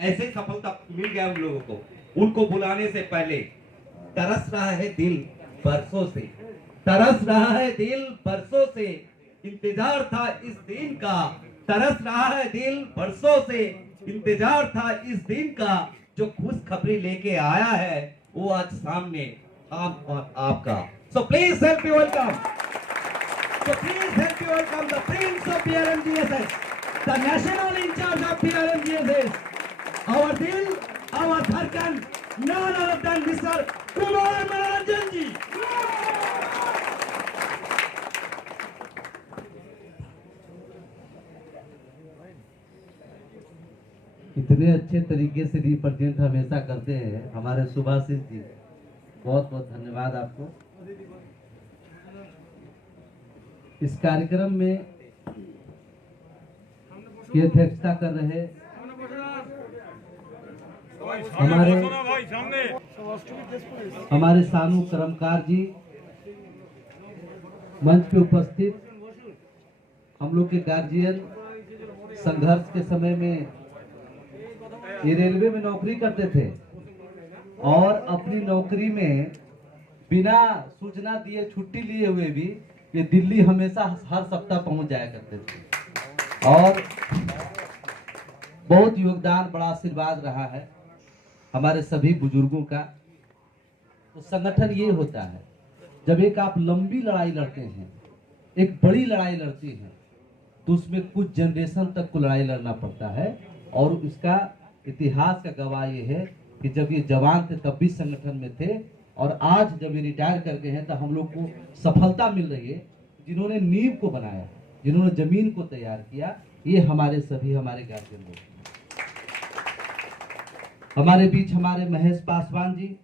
ऐसे सफलता मिल गया उन लोगों को। उनको बुलाने से पहले तरस रहा है दिल बरसों से, तरस रहा है दिल बरसों से, इंतजार था इस दिन का, तरस रहा है दिल बरसों से, इंतजार था इस दिन का, जो खुशखबरी लेके आया है वो आज सामने आप और आपका। So please help you welcome, so please help you welcome the Prince of PRMGSS, the national in charge of PRMGSS, our Dil, our Dharkan, none other than Mr. Kumar Manoranjan ji. इतने अच्छे तरीके से represent हमेशा करते हैं हमारे सुभाषिष जी, बहुत बहुत धन्यवाद आपको। इस कार्यक्रम में की अध्यक्षता कर रहे हमारे सानू कर्मकार जी, मंच पे उपस्थित हम लोग के गार्जियन, संघर्ष के समय में ये रेलवे में नौकरी करते थे और अपनी नौकरी में बिना सूचना दिए छुट्टी लिए हुए भी ये दिल्ली हमेशा हर सप्ताह पहुंच जाया करते थे और बहुत योगदान, बड़ा आशीर्वाद रहा है हमारे सभी बुजुर्गों का। तो संगठन ये होता है, जब एक आप लंबी लड़ाई लड़ते हैं, एक बड़ी लड़ाई लड़ते हैं, तो उसमें कुछ जनरेशन तक को लड़ाई लड़ना पड़ता है। और इसका इतिहास का गवाह ये है कि जब ये जवान थे तब भी संगठन में थे, और आज जब ये रिटायर कर गए हैं तो हम लोग को सफलता मिल रही है। जिन्होंने नींव को बनाया, जिन्होंने जमीन को तैयार किया, ये हमारे सभी हमारे गार्जियन लोग। हमारे बीच हमारे महेश पासवान जी,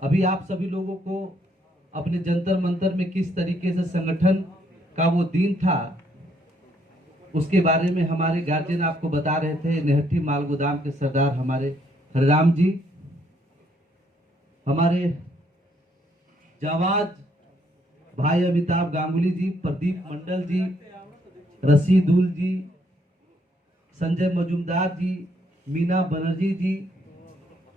अभी आप सभी लोगों को अपने जंतर मंतर में किस तरीके से संगठन का वो दिन था उसके बारे में हमारे गार्जियन आपको बता रहे थे। नेहट्टी माल गोदाम के सरदार हमारे हरिराम जी, हमारे जावाज भाई अमिताभ गांगुली जी, प्रदीप मंडल जी, रशीदुल जी, संजय मजुमदार जी, मीना बनर्जी जी,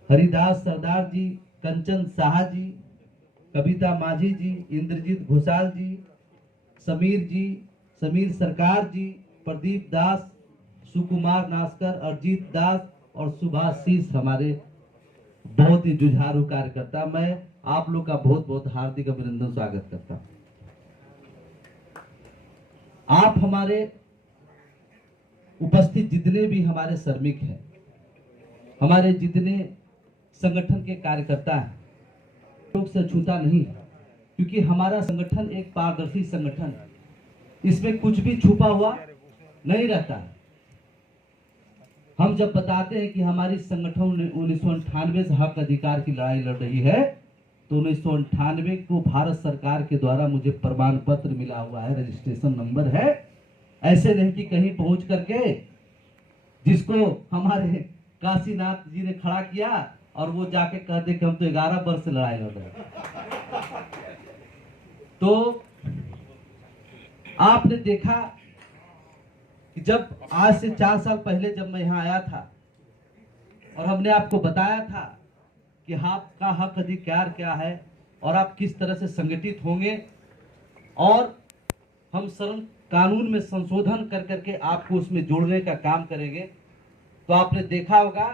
हरिदास सरदार जी, कंचन शाह जी, कविता माझी जी, इंद्रजीत घोषाल जी, समीर सरकार जी, प्रदीप दास, सुकुमार नास्कर, अरजीत दास और सुभाषिष हमारे बहुत ही जुझारू कार्यकर्ता। मैं आप लोग का बहुत बहुत हार्दिक अभिनंदन स्वागत करता हूं। आप हमारे उपस्थित जितने भी हमारे श्रमिक हैं, हमारे जितने संगठन के कार्यकर्ता हैं, लोग से छूता नहीं, क्योंकि हमारा संगठन एक पारदर्शी संगठन है। इसमें कुछ भी छुपा हुआ नहीं रहता है। हम जब बताते हैं कि हमारी संगठन 1998 से हक अधिकार की लड़ाई लड़ रही है, तो 1998 को भारत सरकार के द्वारा मुझे प्रमाण पत्र मिला हुआ है, रजिस्ट्रेशन नंबर है। ऐसे नहीं कि कहीं पहुंच करके जिसको हमारे काशीनाथ जी ने खड़ा किया और वो जाके कह दे कि हम तो 11 वर्ष से लड़ाई लड़ रहे हैं। तो आपने देखा कि जब आज से 4 साल पहले जब मैं यहाँ आया था और हमने आपको बताया था कि आपका हक अधिकार क्या है और आप किस तरह से संगठित होंगे और हम श्रम कानून में संशोधन कर करके आपको उसमें जोड़ने का काम करेंगे, तो आपने देखा होगा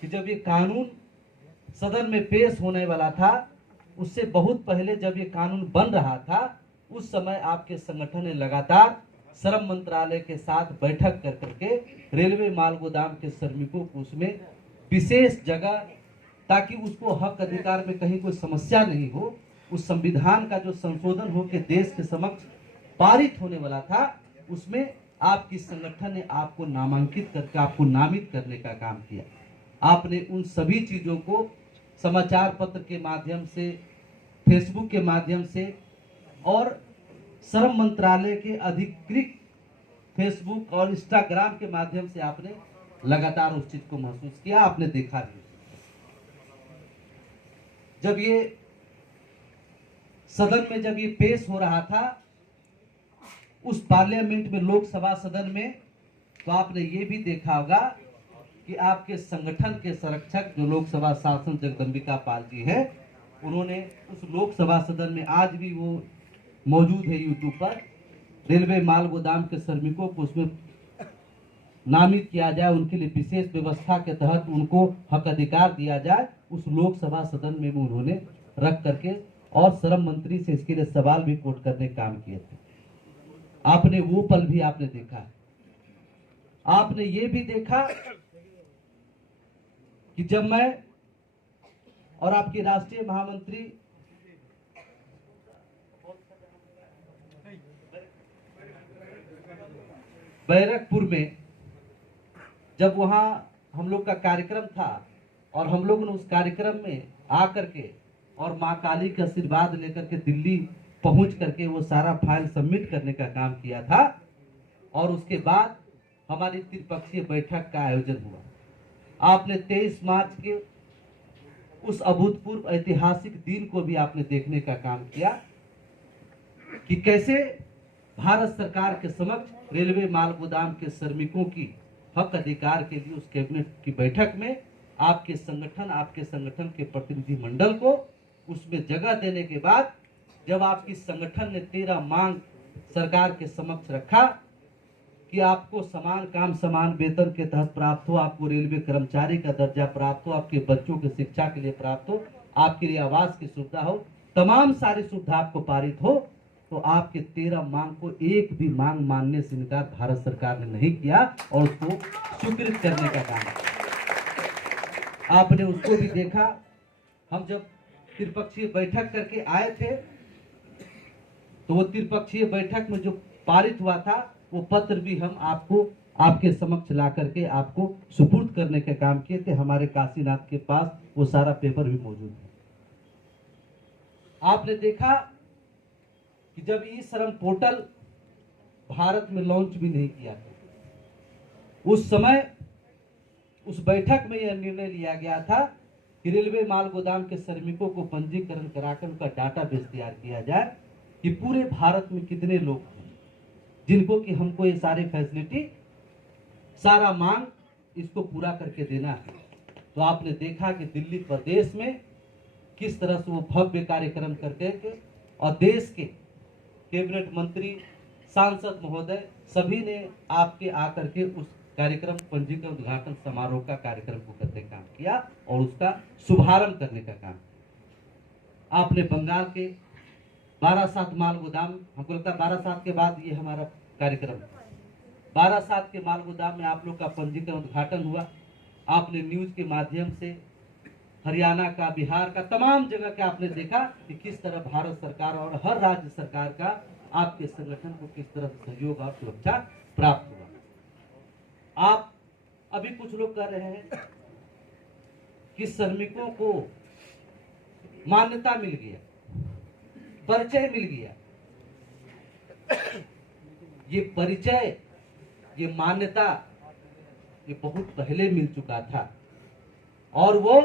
कि जब ये कानून सदन में पेश होने वाला था, उससे बहुत पहले जब ये कानून बन रहा था, उस समय आपके संगठन ने लगातार श्रम मंत्रालय के साथ बैठक कर करके रेलवे माल गोदाम के श्रमिकों को उसमें विशेष जगह, ताकि उसको हक अधिकार में कहीं कोई समस्या नहीं हो, उस संविधान का जो संशोधन हो के देश के समक्ष पारित होने वाला था, उसमें आपकी संगठन ने आपको नामांकित करके आपको नामित करने का काम किया। आपने उन सभी चीजों को समाचार पत्र के माध्यम से, फेसबुक के माध्यम से और श्रम मंत्रालय के अधिकृत फेसबुक और इंस्टाग्राम के माध्यम से आपने लगातार उस चीज को महसूस किया, आपने देखा भी। जब ये सदन में जब ये पेश हो रहा था, उस पार्लियामेंट में, लोकसभा सदन में तो आपने ये भी देखा होगा कि आपके संगठन के संरक्षक जो लोकसभा सांसद जगदम्बिका पाल जी हैं, उन्होंने उस लोकसभा सदन में आज भी वो मौजूद है यूट्यूब पर, रेलवे माल गोदाम के श्रमिकों को उसमें नामित किया जाए, उनके लिए विशेष व्यवस्था के तहत उनको हक अधिकार दिया जाए, उस लोकसभा सदन में भी उन्होंने रख करके और श्रम मंत्री से इसके लिए सवाल भी कोट करने का काम किए थे। आपने वो पल भी आपने देखा। आपने ये भी देखा कि जब मैं और आपके राष्ट्रीय महामंत्री बैरकपुर में जब वहां हम लोग का कार्यक्रम था और हम लोग ने उस कार्यक्रम में आकर के और मां काली का आशीर्वाद लेकर के दिल्ली पहुंच करके वो सारा फाइल सबमिट करने का काम किया था, और उसके बाद हमारी त्रिपक्षीय बैठक का आयोजन हुआ। आपने 23 मार्च के उस अभूतपूर्व ऐतिहासिक दिन को भी आपने देखने का काम किया कि कैसे भारत सरकार के समक्ष रेलवे माल गोदाम के श्रमिकों की हक अधिकार के लिए उस कैबिनेट की बैठक में आपके संगठन के प्रतिनिधि मंडल को उसमें जगह देने के बाद जब आपकी संगठन ने 13 मांग सरकार के समक्ष रखा कि आपको समान काम समान वेतन के तहत प्राप्त हो, आपको रेलवे कर्मचारी का दर्जा प्राप्त हो, आपके बच्चों की शिक्षा के लिए प्राप्त हो, आपके लिए आवास की सुविधा हो, तमाम सारी सुविधा आपको पारित हो, तो आपके 13 मांग को एक भी मांग मानने से इनकार भारत सरकार ने नहीं किया और उसको स्वीकृत करने का काम किया। आपने उसको भी देखा। हम जब त्रिपक्षीय बैठक करके आए थे तो वो त्रिपक्षीय बैठक में जो पारित हुआ था वो पत्र भी हम आपको आपके समक्ष ला करके आपको सुपुर्द करने का काम किए थे। हमारे काशीनाथ के पास वो सारा पेपर भी मौजूद है। आपने देखा कि जब ई श्रम पोर्टल भारत में लॉन्च भी नहीं किया था, उस समय उस बैठक में यह निर्णय लिया गया था कि रेलवे माल गोदाम के श्रमिकों को पंजीकरण कराकर उनका डाटाबेस तैयार किया जाए कि पूरे भारत में कितने लोग हैं जिनको कि हमको ये सारी फैसिलिटी सारा मांग इसको पूरा करके देना है। तो आपने देखा कि दिल्ली प्रदेश में किस तरह से वो भव्य कार्यक्रम करके और देश के कैबिनेट मंत्री सांसद महोदय सभी ने आपके आकर के उस कार्यक्रम पंजीकरण उद्घाटन समारोह का कार्यक्रम को करने का काम किया और उसका शुभारंभ करने का काम। आपने बंगाल के 12/7 माल गोदाम, हमको लगता है 12/7 के बाद ये हमारा कार्यक्रम 12/7 के माल गोदाम में आप लोग का पंजीकरण उद्घाटन हुआ। आपने न्यूज के माध्यम से हरियाणा का, बिहार का, तमाम जगह का आपने देखा कि किस तरह भारत सरकार और हर राज्य सरकार का आपके संगठन को किस तरह सहयोग और सुरक्षा प्राप्त हुआ। आप अभी कुछ लोग कह रहे हैं कि श्रमिकों को मान्यता मिल गया, परिचय मिल गया। ये परिचय, ये मान्यता ये बहुत पहले मिल चुका था और वो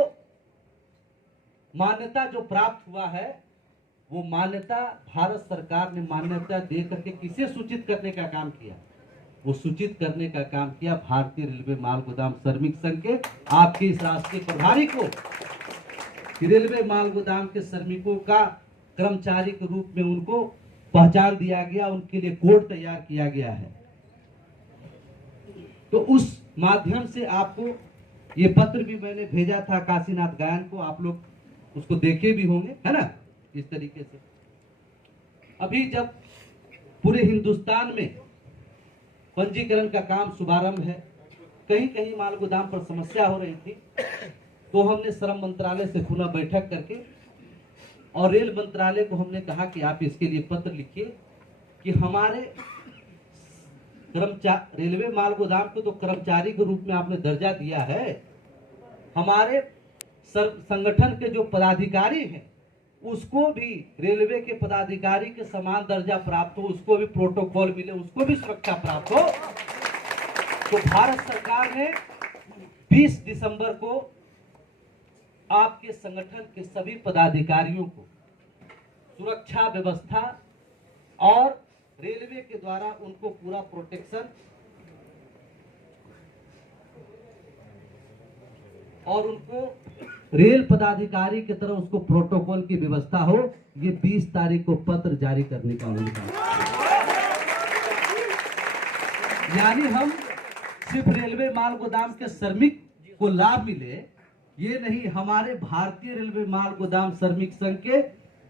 मान्यता जो प्राप्त हुआ है वो मान्यता भारत सरकार ने मान्यता दे करके किसे सूचित करने का काम किया? वो सूचित करने का काम किया भारतीय रेलवे माल गोदाम श्रमिक संघ के आपके इस राष्ट्रीय प्रभारी को कि रेलवे माल गोदाम के श्रमिकों का कर्मचारी के रूप में उनको पहचान दिया गया, उनके लिए कोड तैयार किया गया है। तो उस माध्यम से आपको ये पत्र भी मैंने भेजा था काशीनाथ गायन को, आप लोग उसको देखे भी होंगे, है ना। इस तरीके से अभी जब पूरे हिंदुस्तान में पंजीकरण का काम शुभारंभ है, कहीं कहीं माल गोदाम पर समस्या हो रही थी, तो हमने श्रम मंत्रालय से पुनः बैठक करके और रेल मंत्रालय को हमने कहा कि आप इसके लिए पत्र लिखिए कि हमारे रेलवे माल गोदाम को तो कर्मचारी के रूप में आपने दर्जा दिया है, हमारे संगठन के जो पदाधिकारी हैं उसको भी रेलवे के पदाधिकारी के समान दर्जा प्राप्त हो, उसको भी प्रोटोकॉल मिले, उसको भी सुरक्षा प्राप्त हो। तो भारत सरकार ने 20 दिसंबर को आपके संगठन के सभी पदाधिकारियों को सुरक्षा व्यवस्था और रेलवे के द्वारा उनको पूरा प्रोटेक्शन और उनको रेल पदाधिकारी की तरह उसको प्रोटोकॉल की व्यवस्था हो, ये 20 तारीख को पत्र जारी करने का उन्होंने कहा। यानी हम सिर्फ रेलवे माल गोदाम के श्रमिक को लाभ मिले ये नहीं, हमारे भारतीय रेलवे माल गोदाम श्रमिक संघ के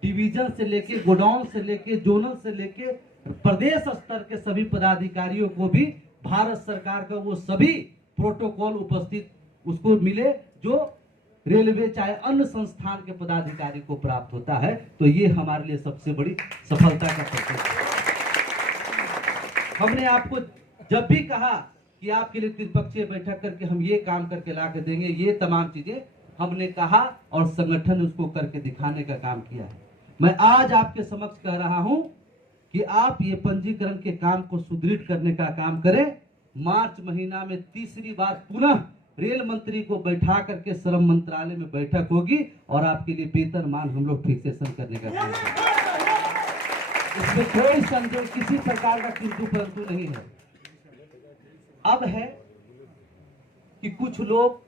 डिवीजन से लेके गोडाउन से लेके जोनल से लेके प्रदेश स्तर के सभी पदाधिकारियों को भी भारत सरकार का वो सभी प्रोटोकॉल उपस्थित उसको मिले जो रेलवे चाहे अन्य संस्थान के पदाधिकारी को प्राप्त होता है। तो ये हमारे लिए सबसे बड़ी सफलता का प्रतीक है। हमने आपको जब भी कहा कि आपके लिए त्रिपक्षीय बैठक करके हम ये काम करके ला के देंगे, ये तमाम चीजें हमने कहा और संगठन उसको करके दिखाने का काम किया है। मैं आज आपके समक्ष कह रहा हूं कि आप ये पंजीकरण के काम को सुदृढ़ करने का काम करें। मार्च महीना में तीसरी बार पुनः रेल मंत्री को बैठा करके श्रम मंत्रालय में बैठक होगी और आपके लिए वेतनमान हम लोग फिक्सेशन करने का काम करेंगे। इसमें कोई संदेह किसी प्रकार का किंतु परंतु नहीं है। अब है कि कुछ लोग